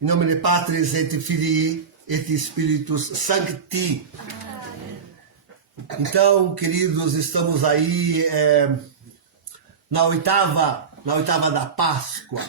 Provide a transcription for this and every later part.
In nomine Patris et Filii et Spiritus Sancti. Então, queridos, estamos aí na oitava da Páscoa.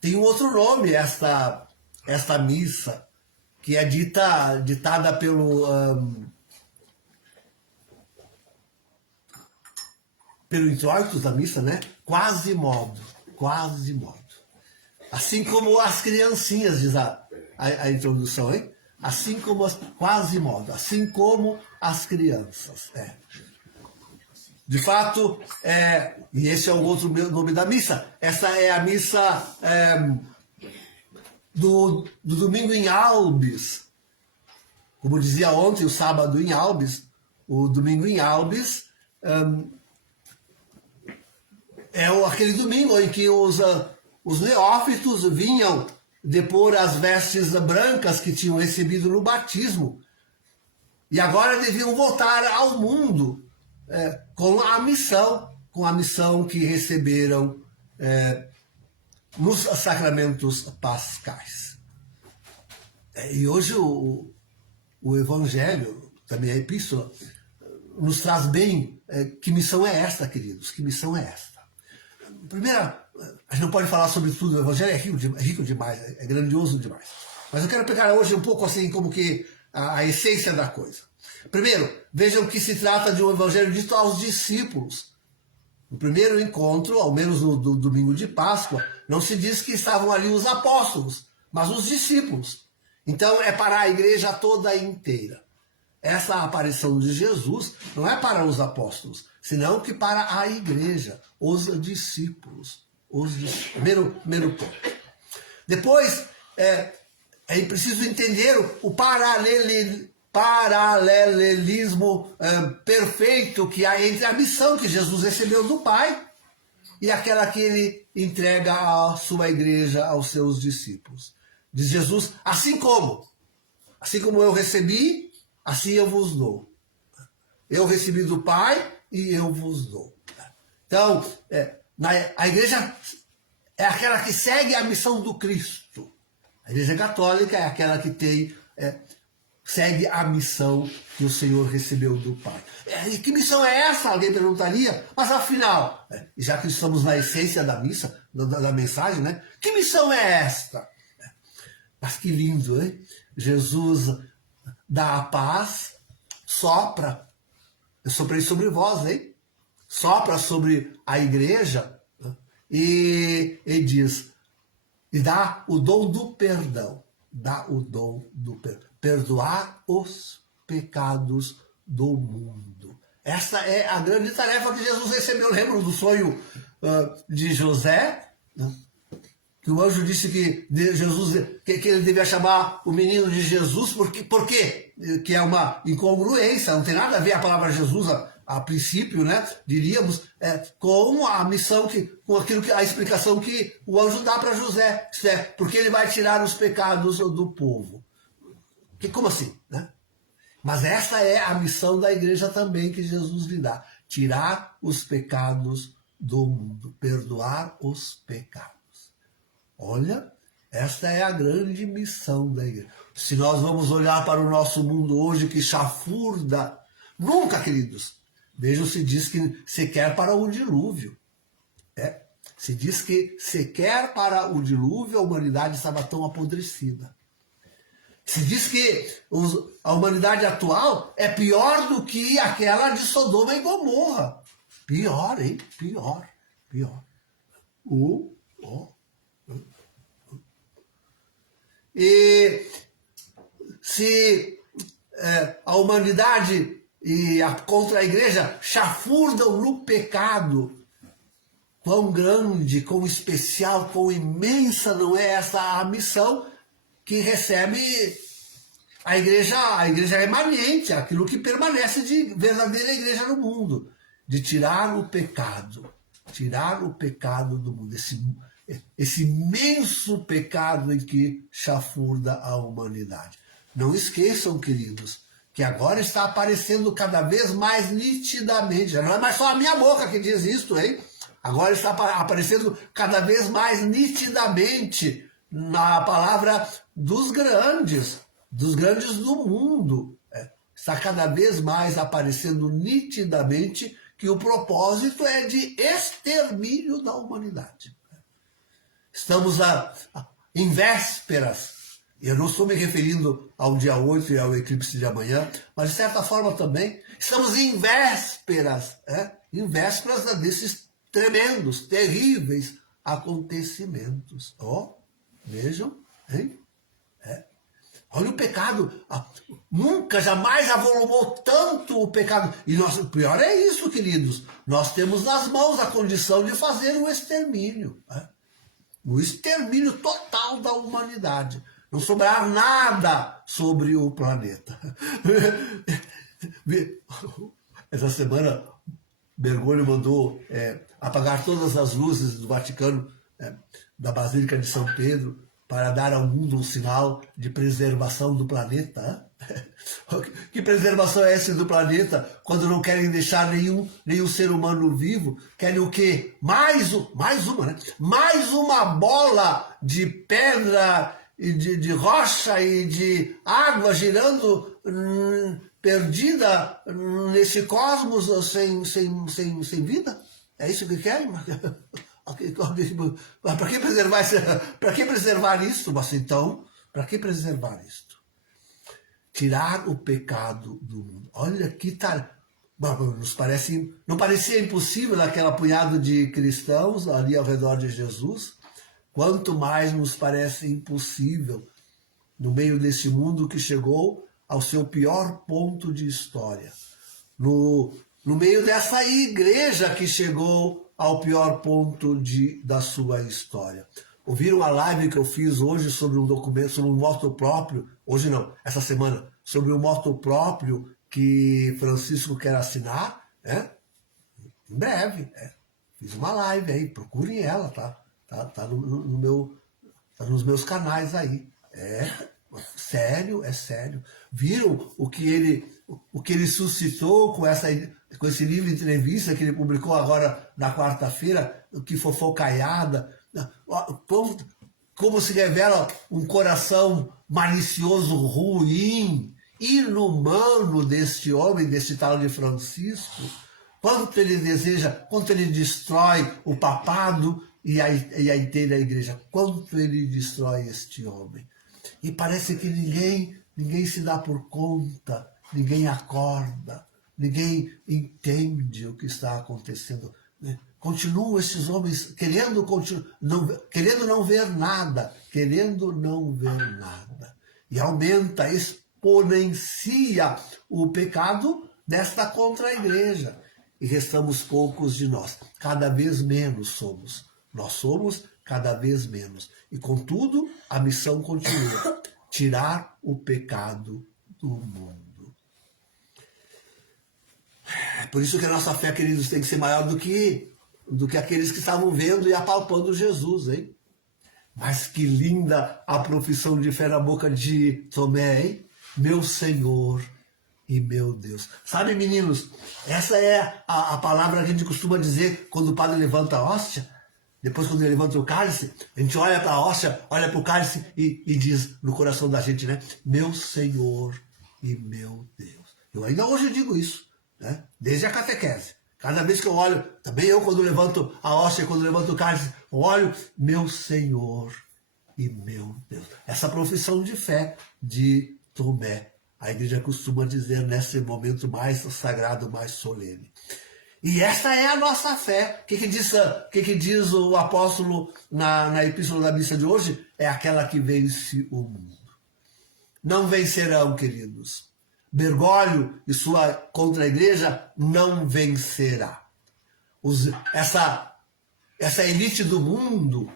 Tem um outro nome esta missa, que é ditada pelo introito da missa, né? Quase modo. Assim como as criancinhas, diz a introdução, hein? Assim como quase modo, assim como as crianças. De fato, e esse é o outro nome da missa, essa é a missa do domingo em Albis. Como dizia ontem, o sábado em Albis, o domingo em Albis é aquele domingo em que os neófitos vinham depor as vestes brancas que tinham recebido no batismo e agora deviam voltar ao mundo com a missão que receberam nos sacramentos pascais. E hoje o Evangelho, também a Epístola, nos traz bem que missão é esta, queridos, que missão é esta. Primeira, a gente não pode falar sobre tudo, o Evangelho é rico demais, é grandioso demais. Mas eu quero pegar hoje um pouco assim, como que a essência da coisa. Primeiro, vejam que se trata de um Evangelho dito aos discípulos. No primeiro encontro, ao menos no domingo de Páscoa, não se diz que estavam ali os apóstolos, mas os discípulos. Então é para a igreja toda inteira. Essa aparição de Jesus não é para os apóstolos, senão que para a igreja, os discípulos. Primeiro ponto. Depois, é preciso entender o paralelismo perfeito que há entre a missão que Jesus recebeu do Pai e aquela que ele entrega à sua igreja, aos seus discípulos. Diz Jesus, assim como eu recebi, assim eu vos dou. Eu recebi do Pai e eu vos dou. Então, a igreja é aquela que segue a missão do Cristo. A igreja católica é aquela que segue a missão que o Senhor recebeu do Pai. E que missão é essa? Alguém perguntaria. Mas afinal, já que estamos na essência da missa, da mensagem, né? Que missão é esta? Mas que lindo, hein? Jesus dá a paz, sopra. Eu soprei sobre vós, hein? Sopra sobre a igreja e diz, e dá o dom do perdão. Dá o dom do perdão. Perdoar os pecados do mundo. Essa é a grande tarefa que Jesus recebeu. Lembra do sonho de José? Que o anjo disse que ele devia chamar o menino de Jesus, por quê? Que é uma incongruência, não tem nada a ver a palavra Jesus a princípio, né? Diríamos, com a missão, com a explicação que o anjo dá para José. Isto é, porque ele vai tirar os pecados do povo. Como assim? Né? Mas essa é a missão da igreja também que Jesus lhe dá. Tirar os pecados do mundo. Perdoar os pecados. Olha, esta é a grande missão da igreja. Se nós vamos olhar para o nosso mundo hoje que chafurda, nunca, queridos, vejam, se diz que sequer para o dilúvio. Se diz que sequer para o dilúvio a humanidade estava tão apodrecida. Se diz que a humanidade atual é pior do que aquela de Sodoma e Gomorra. Pior, hein? Pior. E se a humanidade contra a igreja chafurdam no pecado, quão grande, quão especial, quão imensa não é essa a missão que recebe a igreja remanente, aquilo que permanece de verdadeira igreja no mundo, de tirar o pecado do mundo, esse imenso pecado em que chafurda a humanidade. Não esqueçam, queridos, que agora está aparecendo cada vez mais nitidamente, já não é mais só a minha boca que diz isso, hein? Agora está aparecendo cada vez mais nitidamente na palavra dos grandes do mundo. Está cada vez mais aparecendo nitidamente que o propósito é de extermínio da humanidade. Estamos em vésperas. Eu não estou me referindo ao dia 8 e ao eclipse de amanhã, mas de certa forma também estamos em vésperas desses tremendos, terríveis acontecimentos. Vejam, hein? Olha o pecado, nunca, jamais avolumou tanto o pecado. E o pior é isso, queridos, nós temos nas mãos a condição de fazer o extermínio. O extermínio total da humanidade. Não sobrar nada sobre o planeta. Essa semana, Bergoglio mandou apagar todas as luzes do Vaticano, da Basílica de São Pedro, para dar ao mundo um sinal de preservação do planeta. Que preservação é essa do planeta quando não querem deixar nenhum ser humano vivo? Querem o quê? Mais uma bola de pedra, e de rocha e de água girando perdida nesse cosmos sem vida? É isso que querem? Para que preservar isso? Mas então, para que preservar isto? Tirar o pecado do mundo. Olha que não parecia impossível naquela punhado de cristãos ali ao redor de Jesus. Quanto mais nos parece impossível no meio desse mundo que chegou ao seu pior ponto de história. No meio dessa igreja que chegou ao pior ponto da sua história. Ouviram a live que eu fiz hoje sobre um documento, sobre um moto próprio, hoje não, essa semana, sobre um moto próprio que Francisco quer assinar? Em breve. Fiz uma live aí, procurem ela, tá? Tá nos meus canais aí. Sério. Viram o que ele suscitou com esse livro de entrevista que ele publicou agora na quarta-feira, que fofocaiada, como se revela um coração malicioso, ruim, inumano deste homem, deste tal de Francisco, quanto ele deseja, quanto ele destrói o papado e a inteira igreja, quanto ele destrói este homem. E parece que ninguém se dá por conta, ninguém acorda, ninguém entende o que está acontecendo. Continuam esses homens querendo não ver nada, E aumenta, exponencia o pecado desta contra-igreja. E restamos poucos de nós. Cada vez menos somos. Nós somos cada vez menos. E contudo, a missão continua. Tirar o pecado do mundo. É por isso que a nossa fé, queridos, tem que ser maior do que aqueles que estavam vendo e apalpando Jesus, hein? Mas que linda a profissão de fé na boca de Tomé, hein? Meu Senhor e meu Deus. Sabe, meninos, essa é a palavra que a gente costuma dizer quando o padre levanta a hóstia. Depois, quando ele levanta o cálice, a gente olha para a hóstia, olha para o cálice e diz no coração da gente, né? Meu Senhor e meu Deus. Eu ainda hoje digo isso, né? Desde a catequese. Cada vez que eu olho, também eu quando levanto a hóstia, quando levanto o cálice, eu olho, meu Senhor e meu Deus. Essa profissão de fé de Tomé. A igreja costuma dizer nesse momento mais sagrado, mais solene. E essa é a nossa fé. O que diz o apóstolo na epístola da missa de hoje? É aquela que vence o mundo. Não vencerão, queridos. Bergoglio e sua contra-igreja não vencerá. Essa elite do mundo,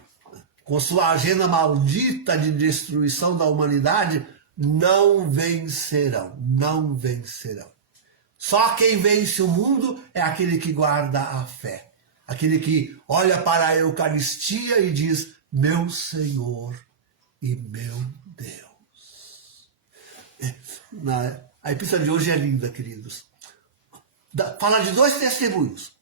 com sua agenda maldita de destruição da humanidade, não vencerão. Só quem vence o mundo é aquele que guarda a fé. Aquele que olha para a Eucaristia e diz, meu Senhor e meu Deus. A epístola de hoje é linda, queridos. Fala de dois testemunhos.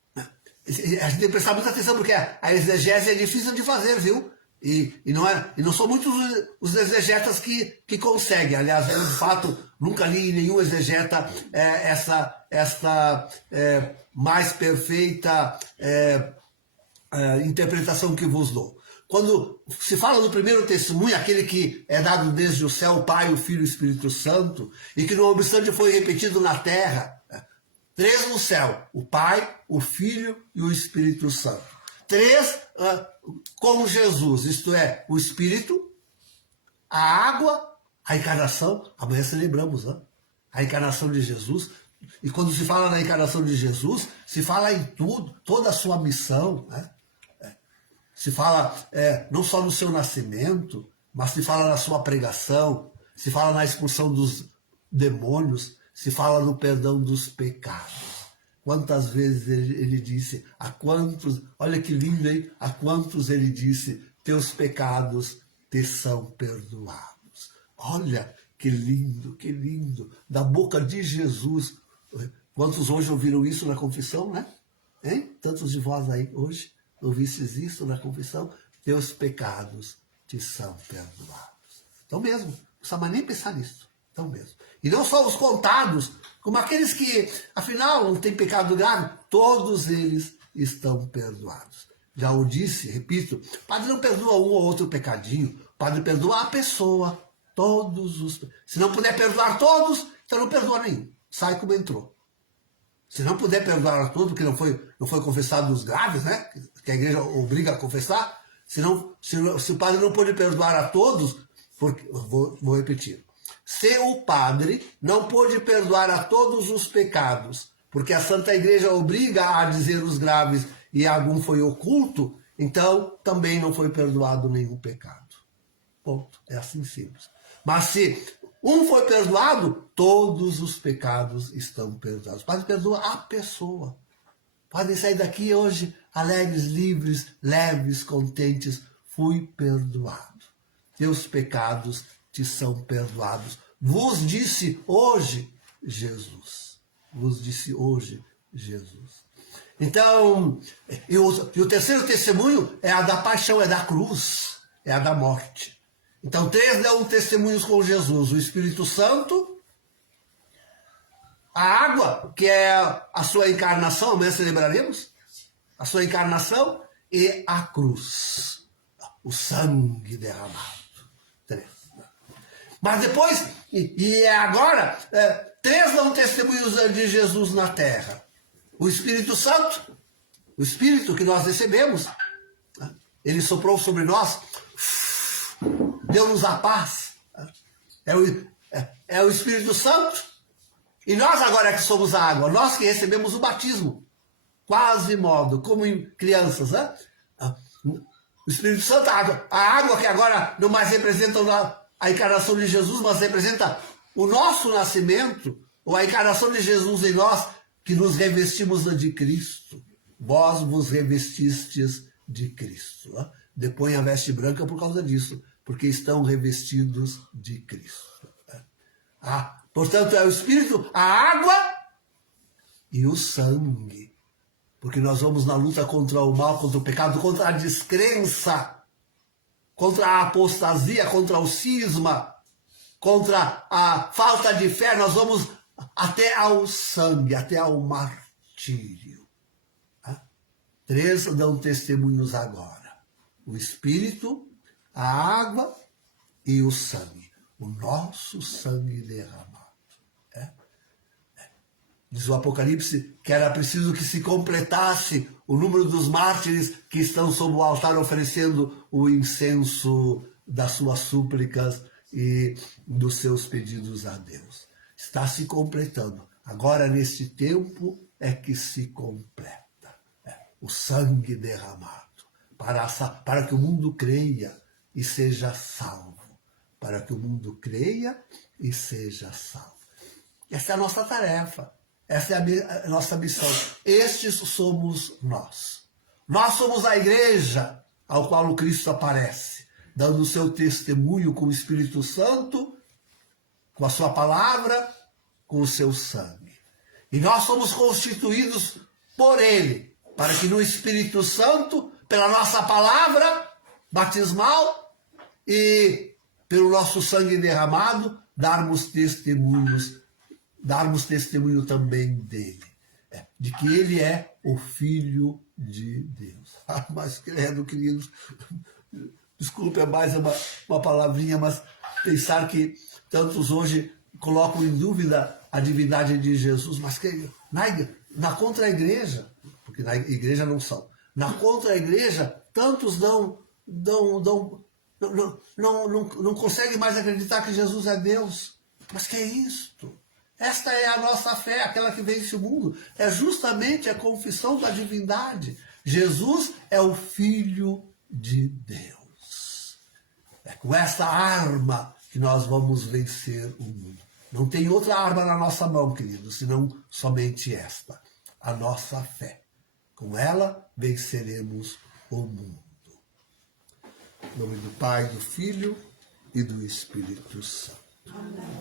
A gente tem que prestar muita atenção, porque a exegese é difícil de fazer, viu? E não são muitos os exegetas que conseguem. Aliás, eu, de fato, nunca li nenhum exegeta esta mais perfeita interpretação que vos dou. Quando se fala do primeiro testemunho, aquele que é dado desde o céu, o Pai, o Filho e o Espírito Santo, e que não obstante foi repetido na terra, 3 no céu, o Pai, o Filho e o Espírito Santo. 3 com Jesus, isto é, o Espírito, a água, a encarnação. Amanhã celebramos a encarnação de Jesus. E quando se fala na encarnação de Jesus, se fala em tudo, toda a sua missão, né? Se fala não só no seu nascimento, mas se fala na sua pregação, se fala na expulsão dos demônios, se fala no perdão dos pecados. Quantas vezes ele disse, a quantos, olha que lindo, hein? A quantos ele disse, teus pecados te são perdoados. Olha que lindo, da boca de Jesus. Quantos hoje ouviram isso na confissão, né? Hein? Tantos de vós aí hoje ouvistes isso na confissão, teus pecados te são perdoados. Então mesmo, não precisa mais nem pensar nisso. Então mesmo. E não só os contados, como aqueles que, afinal, não têm pecado grave, todos eles estão perdoados. Já o disse, repito, o padre não perdoa um ou outro pecadinho, o padre perdoa a pessoa, todos os... Se não puder perdoar todos, então não perdoa nenhum, sai como entrou. Se não puder perdoar todos, porque não foi confessado os graves, né? Que a igreja obriga a confessar, se o padre não pode perdoar a todos, porque, vou repetir, se o padre não pôde perdoar a todos os pecados, porque a Santa Igreja obriga a dizer os graves e algum foi oculto, então também não foi perdoado nenhum pecado. Ponto. É assim simples. Mas se um foi perdoado, todos os pecados estão perdoados. O padre perdoa a pessoa. Podem sair daqui hoje alegres, livres, leves, contentes. Fui perdoado. Teus pecados te são perdoados. Vos disse hoje Jesus. Vos disse hoje Jesus. Então, e o terceiro testemunho é a da paixão, é da cruz, é a da morte. Então, 3 dão testemunhos com Jesus. O Espírito Santo, a água, que é a sua encarnação, amanhã celebraremos, a sua encarnação, e a cruz, o sangue derramado. 3. Mas depois, e agora, 3 dão testemunhos de Jesus na terra. O Espírito Santo, o Espírito que nós recebemos, ele soprou sobre nós, deu-nos a paz. É o Espírito Santo. E nós agora que somos a água, nós que recebemos o batismo, quase modo, como em crianças. Né? O Espírito Santo, a água que agora não mais representa a encarnação de Jesus, mas representa o nosso nascimento, ou a encarnação de Jesus em nós, que nos revestimos de Cristo. Vós vos revestistes de Cristo. Né? Depõe a veste branca por causa disso, porque estão revestidos de Cristo. Portanto, é o Espírito, a água e o sangue. Porque nós vamos na luta contra o mal, contra o pecado, contra a descrença, contra a apostasia, contra o cisma, contra a falta de fé. Nós vamos até ao sangue, até ao martírio. 3 dão testemunhos agora. O Espírito, a água e o sangue. O nosso sangue derramado. Diz o Apocalipse que era preciso que se completasse o número dos mártires que estão sob o altar oferecendo o incenso das suas súplicas e dos seus pedidos a Deus. Está se completando. Agora, neste tempo, é que se completa. O sangue derramado. Para que o mundo creia e seja salvo. Para que o mundo creia e seja salvo. Essa é a nossa tarefa. Essa é a nossa missão. Estes somos nós. Nós somos a igreja ao qual o Cristo aparece, dando o seu testemunho com o Espírito Santo, com a sua palavra, com o seu sangue. E nós somos constituídos por Ele, para que no Espírito Santo, pela nossa palavra, batismal e, pelo nosso sangue derramado, darmos testemunho também dele, de que ele é o Filho de Deus. Ah, mas credo, queridos, desculpe, é mais uma palavrinha, mas pensar que tantos hoje colocam em dúvida a divindade de Jesus, mas que na contra-igreja, porque na igreja não são, na contra-igreja, tantos não conseguem mais acreditar que Jesus é Deus. Mas que é isto? Esta é a nossa fé, aquela que vence o mundo. É justamente a confissão da divindade. Jesus é o Filho de Deus. É com essa arma que nós vamos vencer o mundo. Não tem outra arma na nossa mão, queridos, senão somente esta, a nossa fé. Com ela venceremos o mundo. Em nome do Pai, do Filho e do Espírito Santo. Amém.